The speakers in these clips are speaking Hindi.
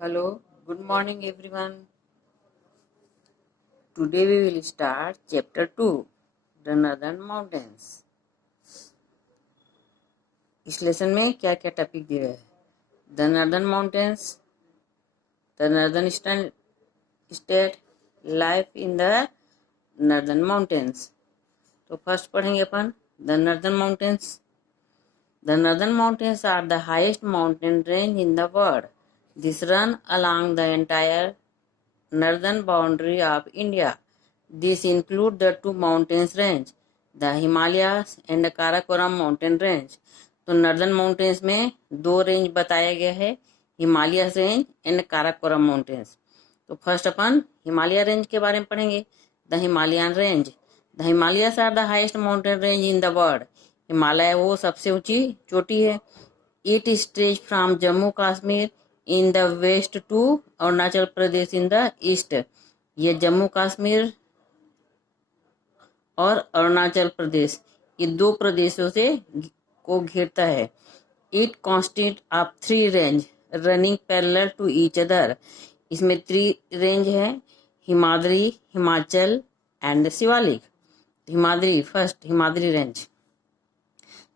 Hello, good morning everyone. Today we will start chapter 2, The Northern Mountains. इस लेसन में क्या क्या टॉपिक दिया है? The Northern Mountains, the Northern State, life in the Northern Mountains. तो फर्स्ट पढ़ेंगे अपन The Northern Mountains. The Northern Mountains are the highest mountain range in the world. This run along the entire northern boundary of India. These include the two mountains range, the Himalayas and the Karakoram mountain range. तो नर्दर्न माउंटेन्स में दो रेंज बताया गया है, Himalaya range and Karakoram mountains. तो फर्स्ट अपन हिमालय रेंज के बारे में पढ़ेंगे. The Himalayan range. The Himalayas are the highest mountain range in the world. Himalaya वो सबसे ऊंची चोटी है. It stretch from Jammu Kashmir in the west to Arunachal Pradesh in the east. ये जम्मू कश्मीर और अरुणाचल प्रदेश ये दो प्रदेशों से को घेरता है. It consists of three range running parallel to each other. इसमें थ्री रेंज है, Himadri, Himachal and Shivalik. Himadri first, Himadri range.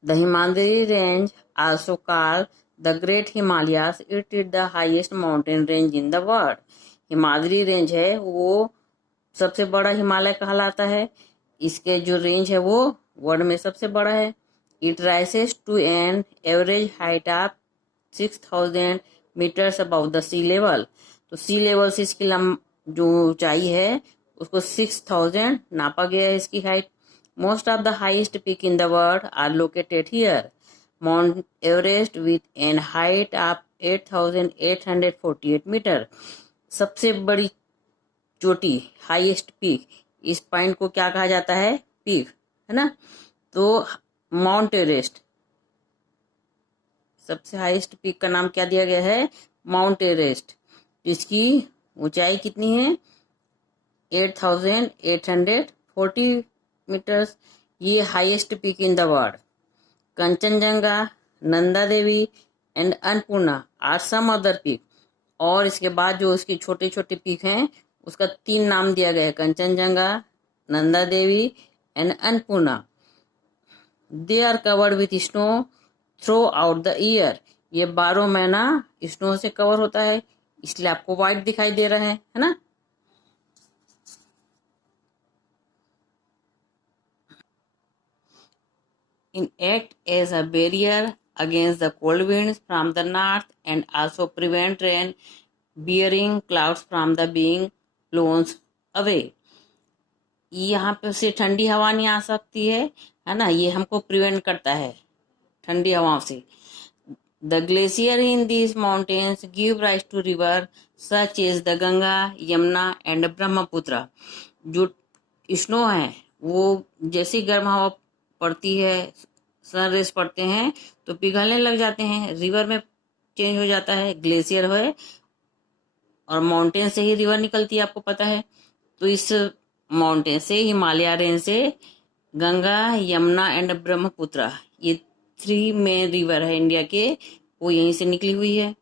The Himadri range, also called the Great Himalayas, it is the highest mountain range in the world. Himadri range है वो सबसे बड़ा हिमालय कहलाता है. इसके जो रेंज है वो वर्ल्ड में सबसे बड़ा है. It rises to an average height of 6000 metres above the sea level. तो सी लेवल से इसकी जो ऊंचाई है उसको 6000 नापा गया है इसकी height. Most of the highest peak in the world are located here. Mount Everest with an height of 8,848 meter. सबसे बड़ी चोटी हाईएस्ट पीक, इस पॉइंट को क्या कहा जाता है? पीक, है ना. तो माउंट एवरेस्ट सबसे हाईएस्ट पीक का नाम क्या दिया गया है? Mount Everest. इसकी ऊंचाई कितनी है? 8,840 मीटर्स. ये highest peak in the world. Kanchenjunga, Nanda Devi and Annapurna are some other peak. और इसके बाद जो उसकी छोटे छोटे पीक हैं उसका 3 नाम दिया गया है, Kanchenjunga, Nanda Devi and Annapurna. They are covered with snow throughout the year. ये 12 महीना स्नो से कवर होता है, इसलिए आपको व्हाइट दिखाई दे रहा है ना. It acts as a barrier against the cold winds from the north and also prevent rain bearing clouds from the being blown away. यहाँ पे से ठंडी हवा नहीं आ सकती है ना. ये हमको प्रिवेंट करता है ठंडी हवाओं से. The glacier in these mountains give rise to river such as the Ganga, Yamuna and Brahmaputra. जो स्नो है वो जैसी गर्म हवा पड़ती है, सन रेस पड़ते हैं तो पिघलने लग जाते हैं, रिवर में चेंज हो जाता है. ग्लेशियर है और माउंटेन से ही रिवर निकलती है, आपको पता है. तो इस माउंटेन से, हिमालय रेंज से गंगा, यमुना एंड ब्रह्मपुत्र ये 3 मेन रिवर है इंडिया के, वो यहीं से निकली हुई है.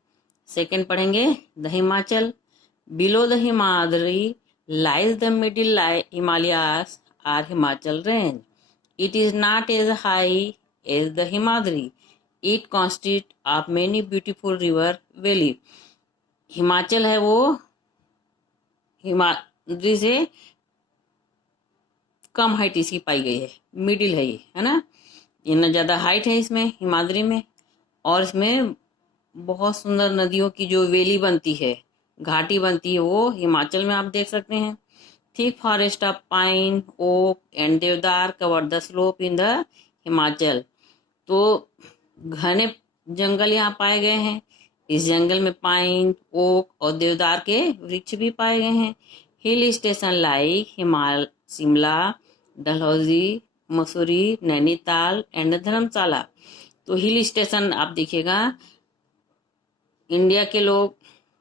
सेकंड पढ़ेंगे the Himachal. Below the Himadri lies the middle Himalayas or Himachal range. It is not as high as the Himadri. It consists of many beautiful river valley. Himachal है वो हिमाद्री से कम हाइट इसकी पाई गई है, मिडिल है ये, है ना. ये न ज्यादा हाइट है इसमें हिमाद्री में, और इसमें बहुत सुंदर नदियों की जो वैली बनती है, घाटी बनती है, वो हिमाचल में आप देख सकते हैं. Thick forest of pine, oak and deodar cover the slope in the Himachal. तो घने जंगल यहाँ पाए गए हैं. इस जंगल में पाइन, ओक और देवदार के वृक्ष भी पाए गए हैं. Hill station like Shimla, Dalhousie, Mussoorie, Nainital and Dharamshala. तो हिल स्टेशन आप देखिएगा, इंडिया के लोग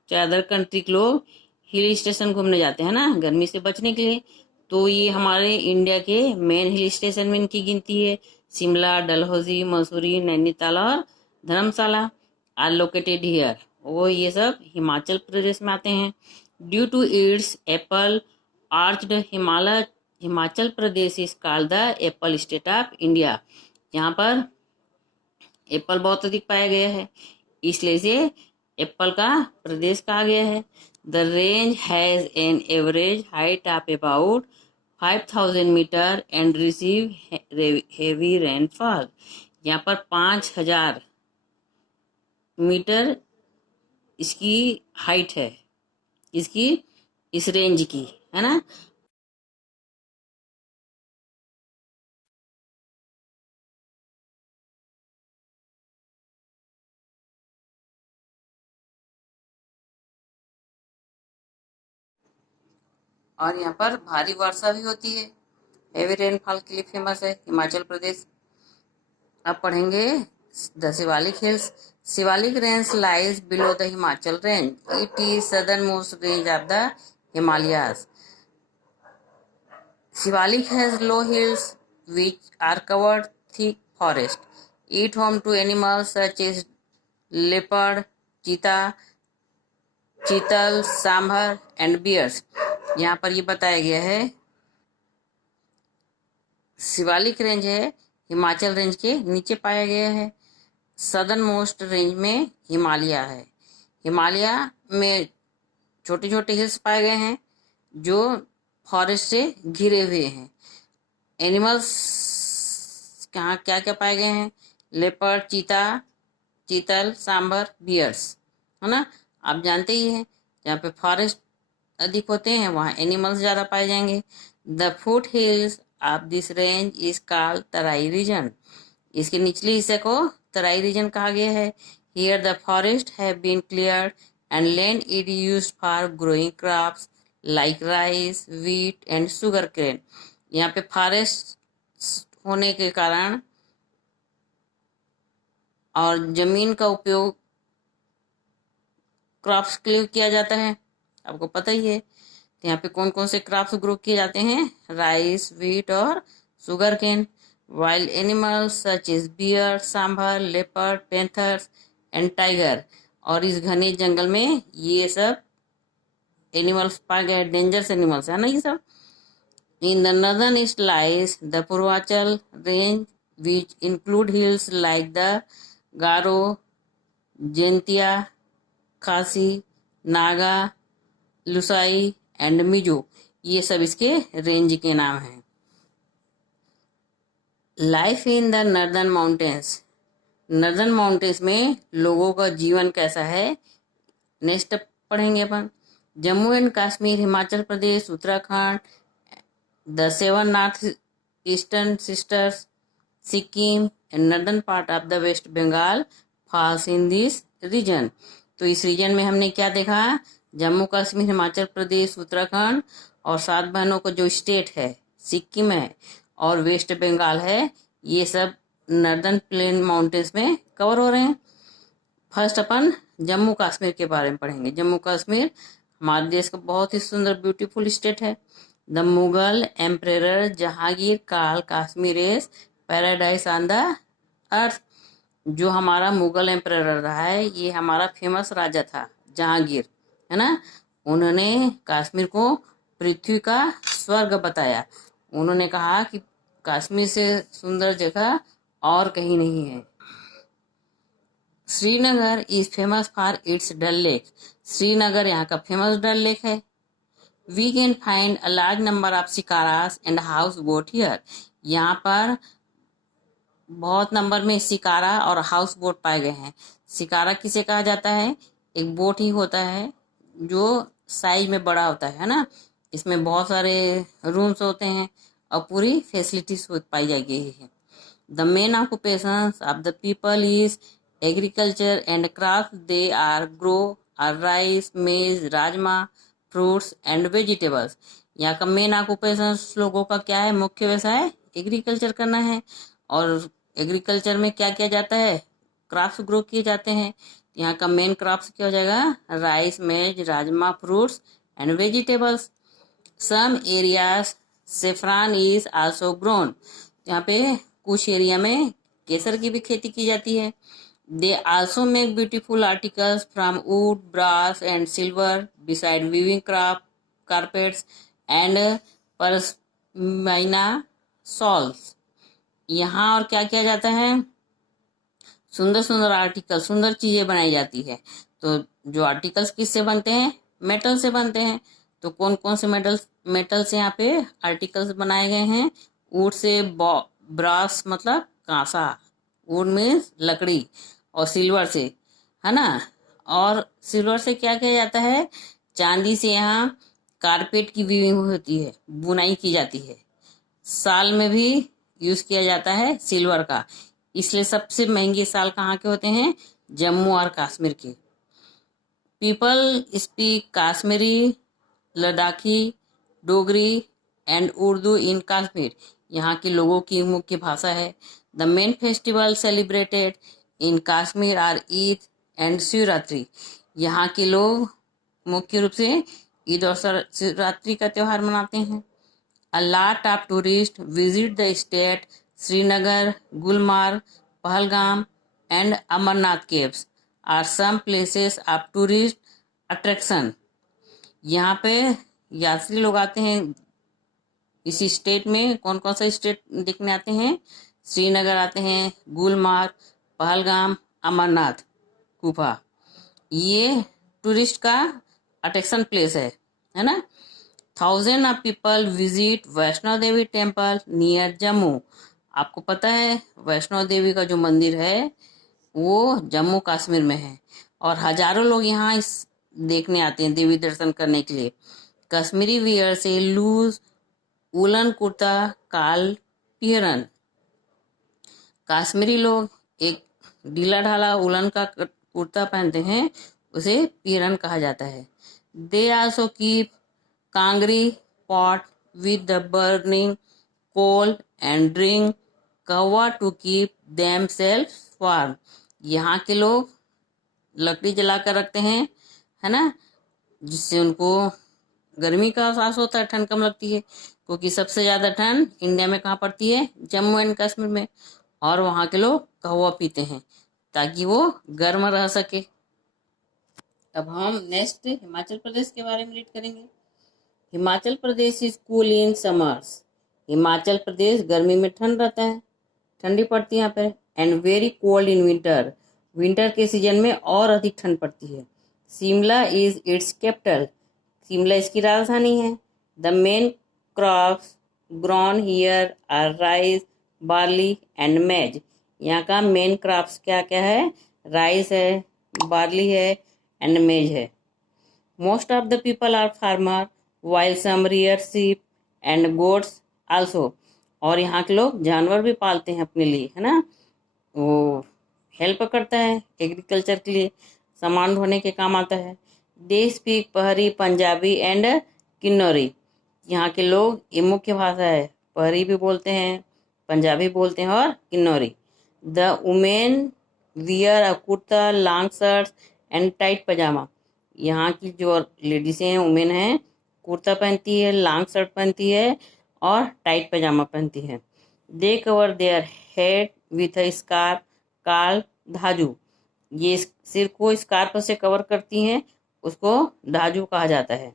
चाहे अदर कंट्री के लोग हिल स्टेशन घूमने जाते हैं ना, गर्मी से बचने के लिए. तो ये हमारे इंडिया के मेन हिल स्टेशन में इनकी गिनती है. शिमला, डलहौजी, मसूरी, नैनीताल और धर्मशाला आर लोकेटेड हियर. वो ये सब हिमाचल प्रदेश में आते हैं। Due to its apple orchard Himachal Pradesh is called the apple state of India. यहाँ पर एप्पल बहुत अधिक पाया गया है, इसलिए इसे एप्पल का प्रदेश कहा गया है। The range has an average height of about 5000 metre and receive heavy rainfall. यहाँ पर 5000 मीटर इसकी हाइट है, इसकी इस रेंज की, है ना। और यहाँ पर भारी वर्षा भी होती है, हेवी रेनफॉल के लिए फेमस है हिमाचल प्रदेश। अब पढ़ेंगे the Shivalik hills. Shivalik range lies below the Himachal range, it is southern most range of the Himalayas. Shivalik has low hills which are covered thick forest. Eat home to animals such as leopard, cheetah, चीतल, सांभर एंड बियर्स। यहाँ पर ये बताया गया है शिवालिक रेंज है हिमाचल रेंज के नीचे पाया गया है। सदर्न मोस्ट रेंज में हिमालय है। हिमालय में छोटे छोटे हिल्स पाए गए हैं जो फॉरेस्ट से घिरे हुए हैं। एनिमल्स कहाँ क्या क्या पाए गए हैं? लेपर्ड, चीता, चीतल, सांभर, बियर्स, है ना। आप जानते ही हैं जहाँ पे फॉरेस्ट अधिक होते हैं वहाँ एनिमल्स ज़्यादा पाए जाएंगे। The foothills of this range is called Terai region. इसके निचले हिस्से को तराई रीजन कहा गया है। Here the forest have been cleared and land is used for growing crops like rice, wheat and sugarcane. यहाँ पे फॉरेस्ट होने के कारण और जमीन का उपयोग क्रॉप्स के लिए किया जाता है, आपको पता ही है। तो यहाँ पे कौन कौन से क्रॉप्स ग्रो किए जाते हैं? राइस, व्हीट और sugarcane. Wild animals such is bear, sambar, leopard, panthers and tiger. और इस घने जंगल में ये सब एनिमल्स पाए गए, डेंजरस एनिमल्स है ना ये सब। In the northern east lies the Purvachal range, which include hills like the Garo, Jaintia, Khasi, Naga, Lusai and Mizo. ये सब इसके रेंज के नाम हैं। Life in the northern mountains. Northern mountains में लोगों का जीवन कैसा है, नेक्स्ट पढ़ेंगे अपन। Jammu and Kashmir, Himachal Pradesh, Uttarakhand, the 7 northeastern sisters, Sikkim and northern part of the West Bengal falls in this region। तो इस रीजन में हमने क्या देखा? जम्मू कश्मीर, हिमाचल प्रदेश, उत्तराखंड और 7 बहनों का जो स्टेट है सिक्किम है और वेस्ट बंगाल है, ये सब नॉर्दर्न प्लेन माउंटेन्स में कवर हो रहे हैं। फर्स्ट अपन जम्मू कश्मीर के बारे में पढ़ेंगे। जम्मू कश्मीर हमारे देश का बहुत ही सुंदर ब्यूटीफुल स्टेट है। द मुगल एम्परर जहांगीर काल Kashmir is paradise on the earth. जो हमारा मुगल एम्परर रहा है ये हमारा फेमस राजा था जहांगीर, है ना। उन्होंने कश्मीर को पृथ्वी का स्वर्ग बताया। उन्होंने कहा कि कश्मीर से सुंदर जगह और कहीं नहीं है। Srinagar is famous for its Dal Lake. Srinagar यहाँ का फेमस डल लेक है। We can find a large number of shikaras and houseboat here। यहाँ पर बहुत नंबर में शिकारा और हाउस बोट पाए गए हैं। शिकारा किसे कहा जाता है? एक बोट ही होता है जो साइज में बड़ा होता है ना। इसमें बहुत सारे रूम्स होते हैं और पूरी फैसिलिटीज पाई जाएगी है। The main occupations of the people is agriculture and craft. They are grow are rice, maize, rajma, fruits and vegetables. यहाँ का मेन ऑक्यूपेशन लोगों का क्या है? मुख्य व्यवसाय एग्रीकल्चर करना है। और एग्रीकल्चर में क्या किया जाता है? क्रॉप्स ग्रो किए जाते हैं। यहाँ का मेन क्रॉप्स क्या हो जाएगा? Rice, maize, rajma, fruits and vegetables. Some areas saffron is also grown. यहाँ पे कुछ एरिया में केसर की भी खेती की जाती है। They also make beautiful articles from wood, brass, and silver, beside weaving carpets and pashmina shawls. यहाँ और क्या किया जाता है? सुंदर सुंदर आर्टिकल, सुंदर चीजें बनाई जाती है। तो जो आर्टिकल्स किससे बनते हैं? मेटल से बनते हैं। तो कौन कौन से मेटल से यहाँ पे आर्टिकल्स बनाए गए हैं? वुड से, ब्रास मतलब कांसा, वुड मीन्स लकड़ी, और सिल्वर से, है ना। और सिल्वर से क्या किया जाता है? चांदी से यहाँ कारपेट की वीविंग होती है, बुनाई की जाती है। साल में भी यूज किया जाता है सिल्वर का, इसलिए सबसे महंगे साल कहाँ के होते हैं? जम्मू और कश्मीर के। People speak Kashmiri, Ladakhi, Dogri and Urdu in Kashmir. यहाँ के लोगों की मुख्य भाषा है। The main festival celebrated in Kashmir are Eid and Shivratri. यहाँ के लोग मुख्य रूप से ईद और शिवरात्रि का त्योहार मनाते हैं। A lot of tourists visit the state. Srinagar, Gulmarg, Pahalgam, and Amarnath caves are some places of tourist attraction. यहाँ पे यात्री लोग आते हैं। इसी स्टेट में कौन कौन सा स्टेट देखने आते हैं? श्रीनगर आते हैं, गुलमार्ग, पहलगाम, अमरनाथ गुफा। ये टूरिस्ट का अट्रैक्शन प्लेस है ना। Thousand of people visit Vaishno Devi temple near Jammu. आपको पता है वैष्णो देवी का जो मंदिर है वो जम्मू कश्मीर में है, और हजारों लोग यहाँ इस देखने आते हैं, देवी दर्शन करने के लिए। कश्मीरी वियर से लूज वुलन कुर्ता काल पियरन। कश्मीरी लोग एक ढीला ढाला वुलन का कुर्ता पहनते हैं, उसे पियरन कहा जाता है। They also keep Kangri pot with the burning coal and drink kahwa to keep themselves warm. यहाँ के लोग लकड़ी जला कर रखते हैं, है ना, जिससे उनको गर्मी का एहसास होता है, ठंड कम लगती है। क्योंकि सबसे ज़्यादा ठंड इंडिया में कहाँ पड़ती है? जम्मू एंड कश्मीर में। और वहाँ के लोग कहवा पीते हैं ताकि वो गर्म रह सके। अब हम नेक्स्ट हिमाचल प्रदेश के बारे में रीड करेंगे। Himachal Pradesh is cool in summers. Himachal Pradesh गर्मी में ठंड रहता है, ठंडी पड़ती है यहाँ पे। And very cold in winter. Winter के सीजन में और अधिक ठंड पड़ती है। Shimla is its capital. Shimla इसकी राजधानी है। The main crops grown here are rice, barley and maize. यहाँ का मेन क्रॉप्स क्या क्या है? राइस है, बार्ली है एंड मेज है। Most of the people are farmer while some rear sheep and goats also। और यहाँ के लोग जानवर भी पालते हैं अपने लिए, है ना। वो हेल्प करता है एग्रीकल्चर के लिए, सामान ढोने के काम आता है। दे स्पीक पहरी, पंजाबी एंड किन्नौरी। यहाँ के लोग ये मुख्य भाषा है, पहरी भी बोलते हैं, पंजाबी बोलते हैं और Kinnauri. The women wear a kurta, long shirts and tight pyjama. यहाँ की जो लेडीज हैं, वुमेन हैं, कुर्ता पहनती है, लॉन्ग शर्ट पहनती है और टाइट पजामा पहनती है। They cover their head with a scarf called dhaju. ये सिर को स्कार्फ से कवर करती हैं, उसको धाजू कहा जाता है।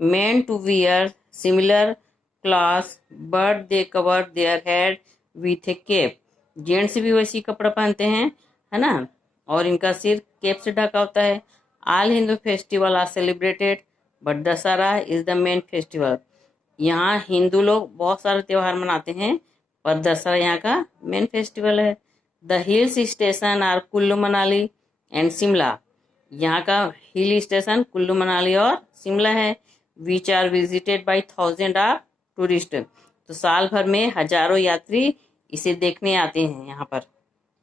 Men too wear similar clothes but they cover their head with a cap. Gents भी वैसी कपड़ा पहनते हैं, है ना, और इनका सिर केप से ढका होता है। All Hindu festival are celebrated but Dussehra is the main festival. यहाँ हिंदू लोग बहुत सारे त्यौहार मनाते हैं, पर दशहरा यहाँ का मेन फेस्टिवल है। The hills station are Kullu Manali and Shimla. यहाँ का हिल स्टेशन कुल्लू मनाली और शिमला है। Which are visited by thousand of tourist. तो साल भर में हजारों यात्री इसे देखने आते हैं यहाँ पर।